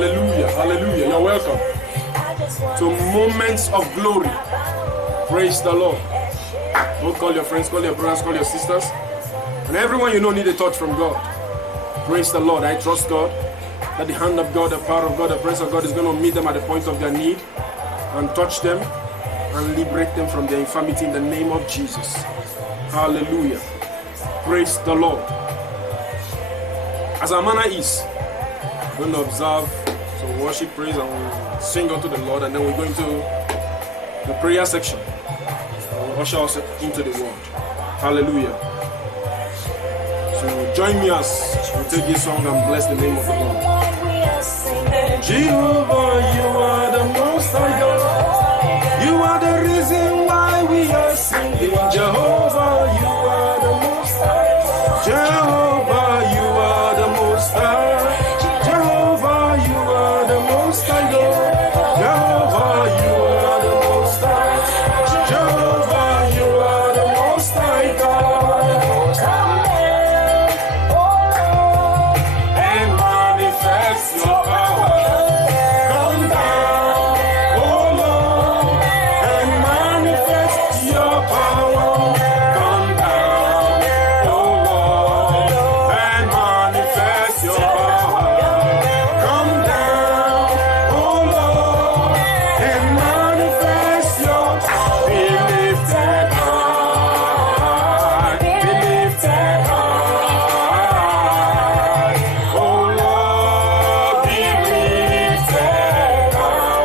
Hallelujah. Hallelujah. You're welcome to Moments of Glory. Praise the Lord. Don't call your friends, call your brothers, call your sisters. And everyone you know need a touch from God. Praise the Lord. I trust God that the hand of God, the power of God, the presence of God is going to meet them at the point of their need and touch them and liberate them from their infirmity in the name of Jesus. Hallelujah. Praise the Lord. As our manner is, we're going to observe some worship, praise, and we'll sing unto the Lord, and then we're going to the prayer section. We'll usher us into the word. Hallelujah. So join me as we take this song and bless the name of the Lord. Jehovah, you are the most high God. You are the reason why we are singing. Jehovah, you are the most high. Jehovah, you are the most high. Jehovah, you are the most high God. Jehovah, you are the most high. Jehovah, you are the most high God. And manifest your power. Come down, oh Lord, and manifest your power. Come down, oh Lord, and manifest your power. Come down, oh Lord, and manifest your power. Be lifted high, be lifted high. Oh Lord, be lifted high.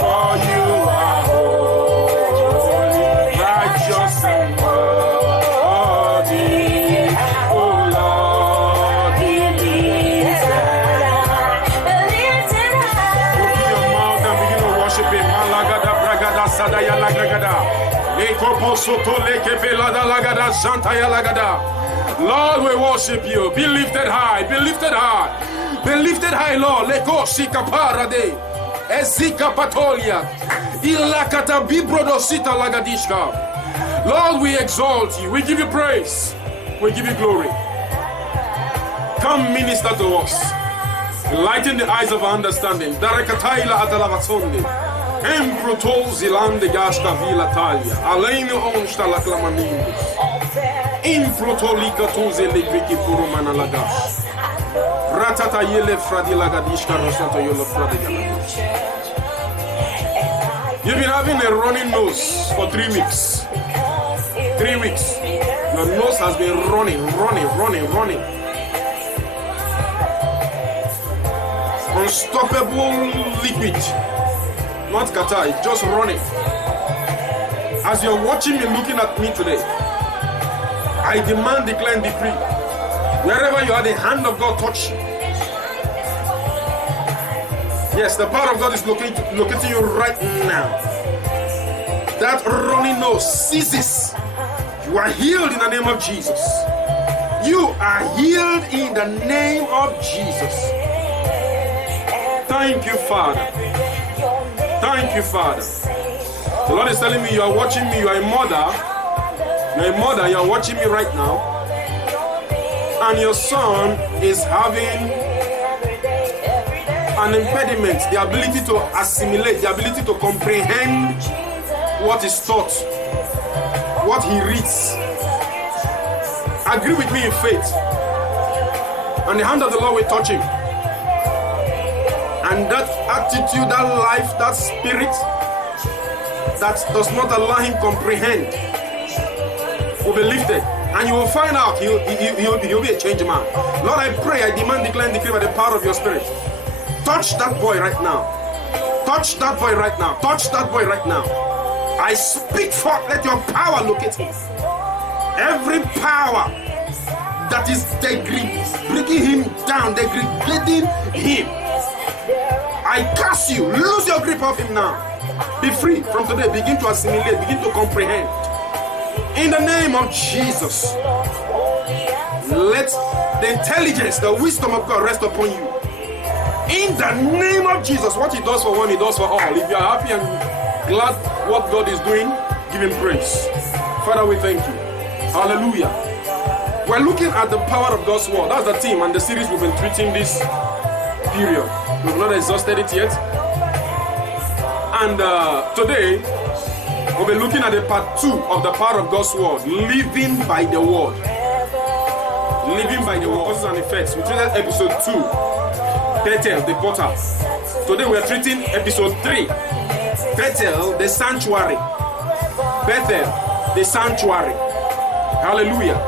For you are holy, righteous and worthy. Oh Lord, be lifted high. Open your mouth and begin to worship Him. Malagada bragada sadaya lagada. Lekopo soto lekepelada lagada santaya lagada. Lord, we worship you. Be lifted high. Be lifted high. Be lifted high, Lord. Leko sikaparade. Ezika patolia. Ilakata bibrodosita lagadishka. Lord, we exalt you. We give you praise. We give you glory. Come minister to us. Enlighten the eyes of our understanding. Darakataila atalavatsonde. Embruto zilande gasta vila talia. Alaino onsta la clamanindus. Improtolika toze legriki furumana lagash. Ratata yele fradi lagadishka rosato yolo fradi galadish. You've been having a running nose for 3 weeks. 3 weeks. Your nose has been running. Unstoppable liquid. Not kata, it's just running. As you're watching me, looking at me today, I demand, declare, and decree. Wherever you are, the hand of God touch you. Yes, the power of God is locating you right now. That running nose ceases. You are healed in the name of Jesus. You are healed in the name of Jesus. Thank you, Father. Thank you, Father. The Lord is telling me you are watching me. You are a mother. You're a mother. You are watching me right now. And your son is having an impediment, the ability to assimilate, the ability to comprehend what is taught, what he reads. Agree with me in faith. And the hand of the Lord will touch him. And that attitude, that life, that spirit that does not allow him comprehend will be lifted. And you will find out he'll be a changed man. Lord, I pray, I demand, declare, and decree by the power of your spirit. Touch that boy right now. Touch that boy right now. Touch that boy right now. I speak forth, let your power locate him. Every power that is bringing him down, degrading him, I curse you. Lose your grip of him now. Be free from today. Begin to assimilate. Begin to comprehend. In the name of Jesus, let the intelligence, the wisdom of God rest upon you. In the name of Jesus, what he does for one, he does for all. If you are happy and glad what God is doing, give him praise. Father, we thank you. Hallelujah. We're looking at the power of God's word. That's the theme and the series we've been treating this period. We've not exhausted it yet. And today, we'll be looking at the part 2 of the power of God's word, living by the word. Living by the word, causes and effects. We treated episode 2, Bethel, the portal. Today we are treating episode 3, Bethel, the sanctuary. Bethel, the sanctuary. Hallelujah.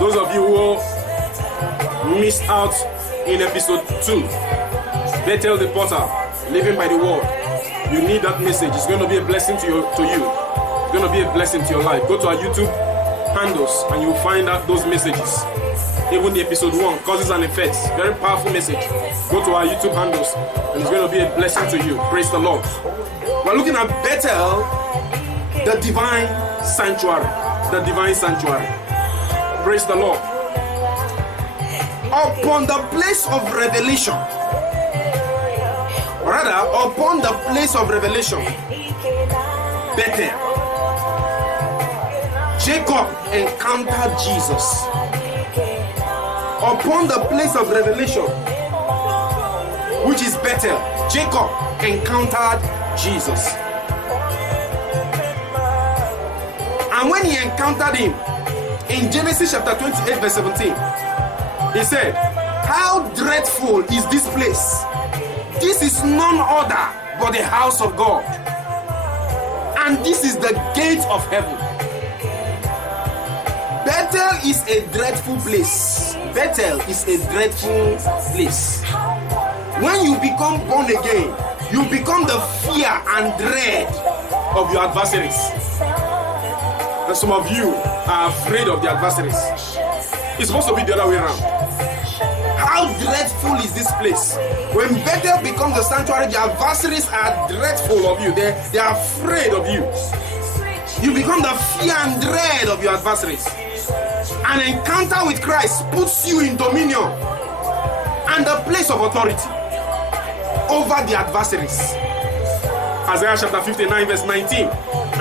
Those of you who missed out in episode 2, Bethel, the portal, living by the word, you need that message. It's going to be a blessing to you. It's going to be a blessing to your life. Go to our YouTube handles and you'll find out those messages. Even the episode 1, causes and effects, very powerful message. Go to our YouTube handles and it's going to be a blessing to you. Praise the Lord. We're looking at Bethel, the divine sanctuary. The divine sanctuary. Praise the Lord. Upon the place of revelation, upon the place of revelation, Bethel, Jacob encountered Jesus. Upon the place of revelation, which is Bethel, Jacob encountered Jesus. And when he encountered him, in Genesis chapter 28 verse 17, he said, "How dreadful is this place? This is none other but the house of God, and this is the gate of heaven." Bethel is a dreadful place. Bethel is a dreadful place. When you become born again, you become the fear and dread of your adversaries. And some of you are afraid of the adversaries. It's supposed to be the other way around. How dreadful is this place? When Bethel becomes the sanctuary, the adversaries are dreadful of you. They are afraid of you. You become the fear and dread of your adversaries. An encounter with Christ puts you in dominion and the place of authority over the adversaries. Isaiah chapter 59 verse 19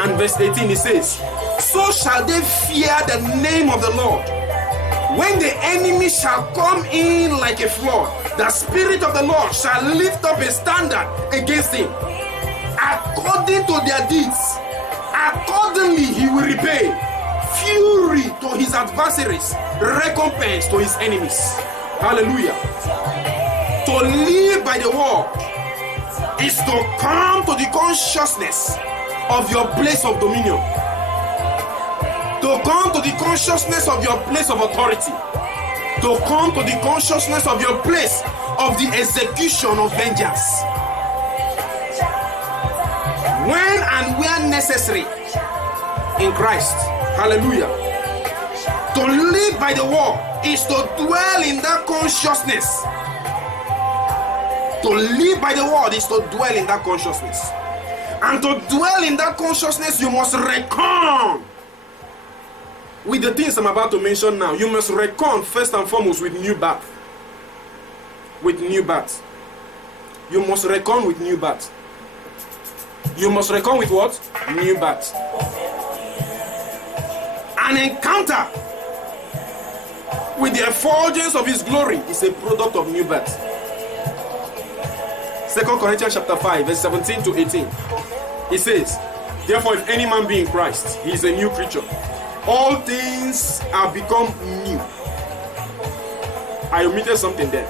and verse 18, it says, "So shall they fear the name of the Lord. When the enemy shall come in like a flood, the Spirit of the Lord shall lift up a standard against him. According to their deeds, accordingly he will repay. Fury to his adversaries, recompense to his enemies." Hallelujah. To live by the word is to come to the consciousness of your place of dominion. To come to the consciousness of your place of authority. To come to the consciousness of your place of the execution of vengeance. When and where necessary in Christ. Hallelujah. To live by the word is to dwell in that consciousness. To live by the word is to dwell in that consciousness. And to dwell in that consciousness, you must reckon with the things I'm about to mention now. You must reckon first and foremost with new birth. With new birth. You must reckon with new birth. You must reckon with what? New birth. An encounter with the effulgence of his glory is a product of new birth. 2 Corinthians chapter 5 verse 17 to 18. It says, "Therefore if any man be in Christ, he is a new creature. All things are become new." I omitted something there.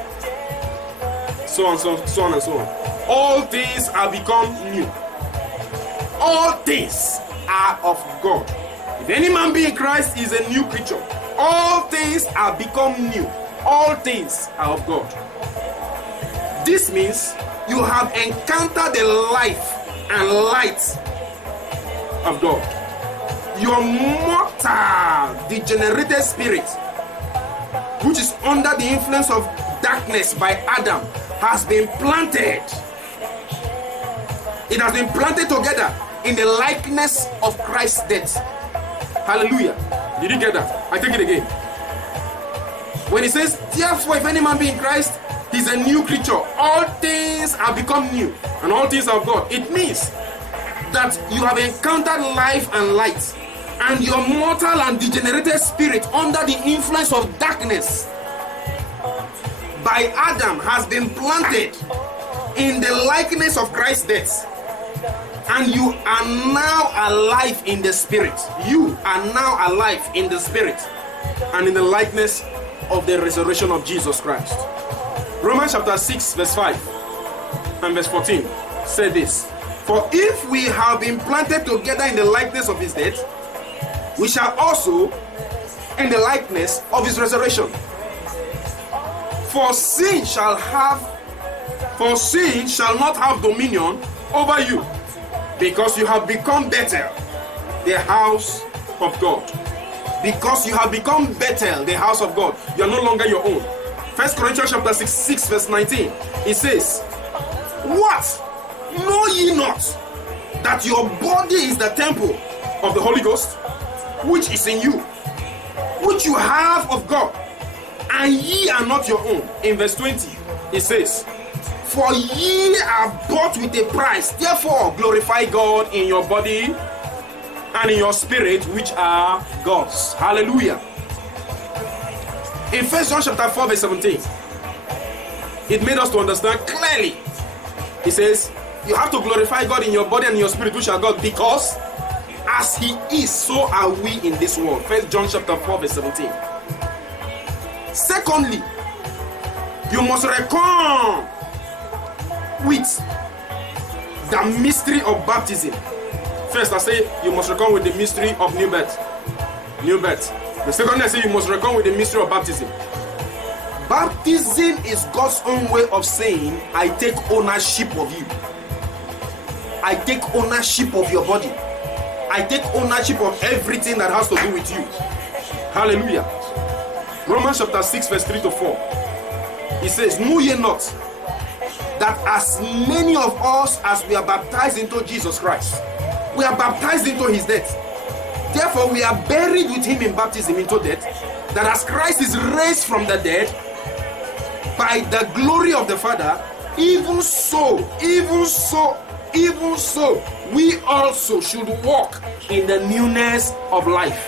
So on and so on. All things are become new. All things are of God. If any man be in Christ, he is a new creature. All things are become new. All things are of God. This means you have encountered the life and light of God. Your mortal, degenerated spirit, which is under the influence of darkness by Adam, has been planted. It has been planted together in the likeness of Christ's death. Hallelujah. Did you get that? I take it again. When it says, "Therefore if any man be in Christ, he's a new creature. All things are become new, and all things are of God." It means that you have encountered life and light, and your mortal and degenerated spirit under the influence of darkness, by Adam has been planted in the likeness of Christ's death, and you are now alive in the spirit. You are now alive in the spirit and in the likeness of the resurrection of Jesus Christ. Romans chapter 6 verse 5 and verse 14 say this: for if we have been planted together in the likeness of his death, we shall also in the likeness of his resurrection. For sin shall not have dominion over you, because you have become Bethel, the house of God. Because you have become Bethel, the house of God. You are no longer your own. 1 Corinthians chapter 6 verse 19, it says, what? Know ye not that your body is the temple of the Holy Ghost, which is in you, which you have of God, and ye are not your own? In verse 20, it says, for ye are bought with a price, therefore glorify God in your body and in your spirit, which are God's. Hallelujah. In 1 John chapter 4 verse 17, it made us to understand clearly. It says, you have to glorify God in your body and in your spirit, which are God, because as he is, so are we in this world. 1 John chapter 4 verse 17. Secondly, you must reckon with the mystery of baptism. First, I say you must reckon with the mystery of new birth. New birth. The second, I say you must reckon with the mystery of baptism. Baptism is God's own way of saying, I take ownership of you. I take ownership of your body. I take ownership of everything that has to do with you. Hallelujah. Romans chapter 6 verse 3 to 4. It says, know ye not that as many of us as we are baptized into Jesus Christ, we are baptized into his death. Therefore we are buried with him in baptism into death, that as Christ is raised from the dead by the glory of the Father, even so, we also should walk in the newness of life.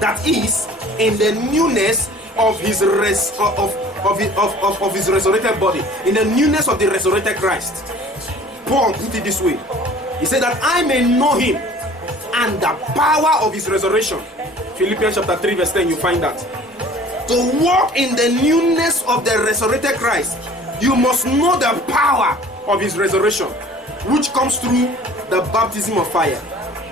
That is, in the newness of his his resurrected body, in the newness of the resurrected Christ. Paul put it this way. He said that I may know him and the power of his resurrection. Philippians chapter 3 verse 10, you find that. To walk in the newness of the resurrected Christ, you must know the power of his resurrection, which comes through the baptism of fire.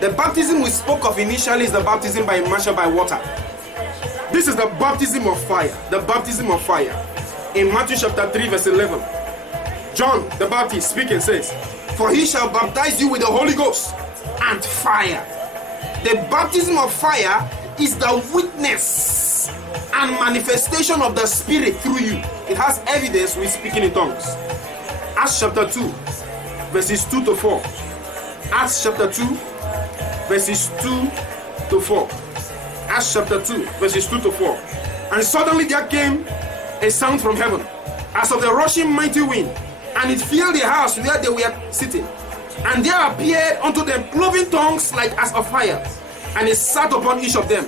The baptism we spoke of initially is the baptism by immersion by water. This is the baptism of fire. The baptism of fire. In Matthew chapter 3 verse 11, John the Baptist speaking says, for he shall baptize you with the Holy Ghost and fire. The baptism of fire is the witness and manifestation of the Spirit through you. It has evidence with speaking in tongues. Acts chapter 2 verses 2 to 4. Acts chapter 2 verses 2 to 4. Acts chapter 2 verses 2 to 4. And suddenly there came a sound from heaven, as of the rushing mighty wind, and it filled the house where they were sitting. And there appeared unto them cloven tongues like as of fire, and it sat upon each of them.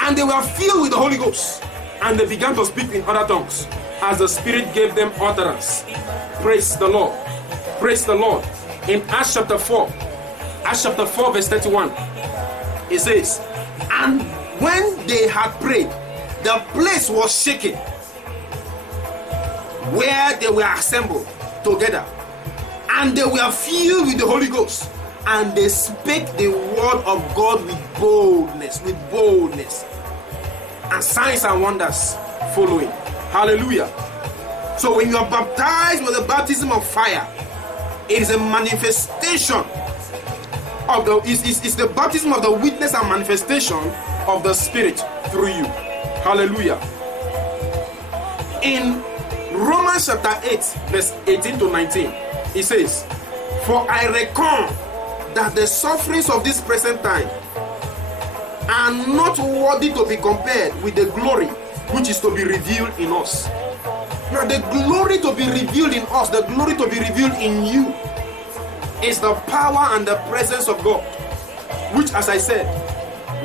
And they were filled with the Holy Ghost, and they began to speak in other tongues, as the Spirit gave them utterance. Praise the Lord. Praise the Lord. In Acts chapter 4 verse 31, it says, and when they had prayed, the place was shaken where they were assembled together, and they were filled with the Holy Ghost, and they spake the word of God with boldness, and signs and wonders following. Hallelujah. So when you are baptized with the baptism of fire, it is a manifestation of it's the baptism of the witness and manifestation of the Spirit through you. Hallelujah. In Romans chapter 8 verse 18 to 19, it says, for I reckon that the sufferings of this present time are not worthy to be compared with the glory which is to be revealed in us. Now the glory to be revealed in us, the glory to be revealed in you, is the power and the presence of God, which, as I said,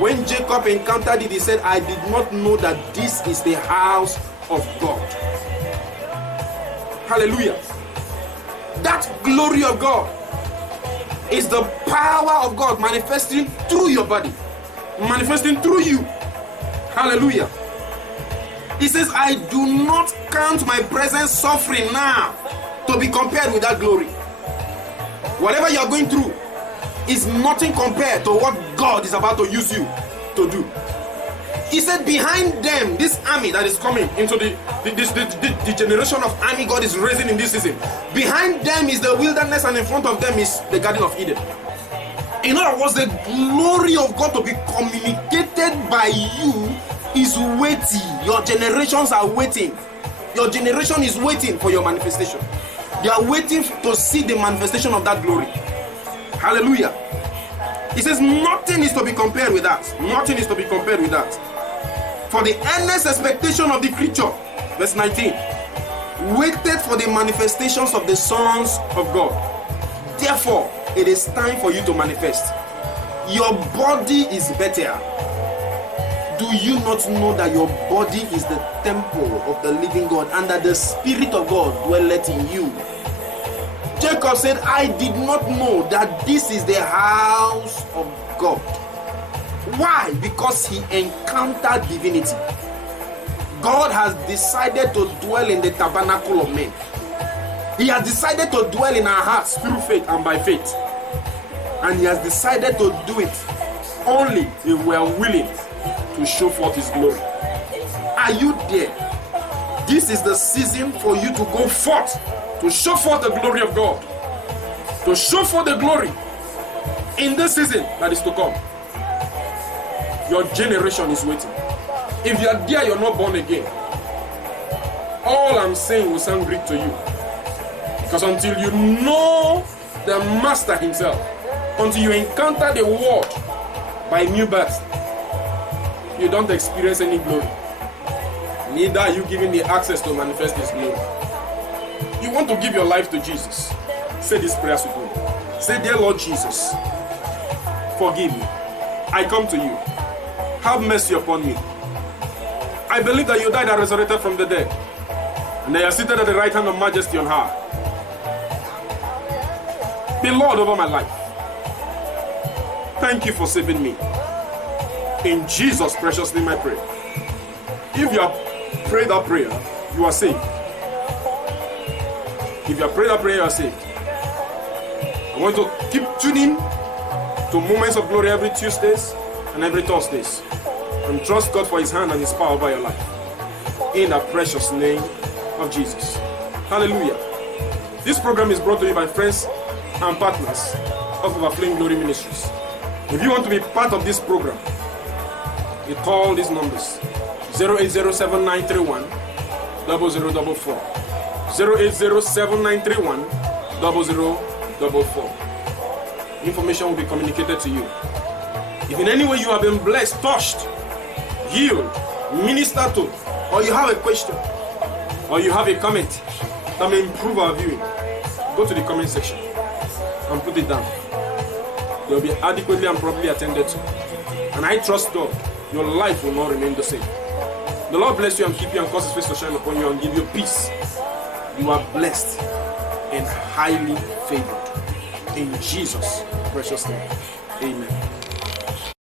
when Jacob encountered it, he said, I did not know that this is the house of God. Hallelujah. That glory of God is the power of God manifesting through your body, manifesting through you. Hallelujah. He says, I do not count my present suffering now to be compared with that glory. Whatever you are going through is nothing compared to what God is about to use you to do. He said, behind them, this army that is coming into the generation of army God is raising in this season, behind them is the wilderness, and in front of them is the Garden of Eden. In other words, the glory of God to be communicated by you is waiting. Your generations are waiting. Your generation is waiting for your manifestation. They are waiting to see the manifestation of that glory. Hallelujah. He says nothing is to be compared with that. Nothing is to be compared with that. For the earnest expectation of the creature, verse 19, waited for the manifestations of the sons of God. Therefore, it is time for you to manifest. Your body is better. Do you not know that your body is the temple of the living God, and that the Spirit of God dwelleth in you? Jacob said, I did not know that this is the house of God. Why? Because he encountered divinity. God has decided to dwell in the tabernacle of men. He has decided to dwell in our hearts through faith and by faith. And he has decided to do it only if we are willing to show forth his glory. Are you there? This is the season for you to go forth, to show forth the glory of God, to show forth the glory in this season that is to come. Your generation is waiting. If you are there, you're not born again. All I'm saying will sound Greek to you, because until you know the Master himself, until you encounter the Word by new birth, you don't experience any glory. Neither are you given the access to manifest his glory. You want to give your life to Jesus. Say this prayer with me. Say, dear Lord Jesus, forgive me. I come to you. Have mercy upon me. I believe that you died and resurrected from the dead, and that you are seated at the right hand of majesty on high. Be Lord over my life. Thank you for saving me. In Jesus' precious name I pray. If you have prayed that prayer, you are saved. If you have prayed that prayer, you are saved. I want to keep tuning to Moments of Glory every Tuesdays and every Thursdays, and trust God for his hand and his power over your life. In the precious name of Jesus. Hallelujah. This program is brought to you by friends and partners of Overflowing Glory Ministries. If you want to be part of this program, you call these numbers: 0807931 0044, 0807931 0044. Information will be communicated to you. If in any way you have been blessed, touched, healed, ministered to, or you have a question, or you have a comment that may improve our viewing, go to the comment section and put it down. They will be adequately and properly attended to. And I trust God, your life will not remain the same. The Lord bless you and keep you and cause his face to shine upon you and give you peace. You are blessed and highly favored. In Jesus' precious name. Amen.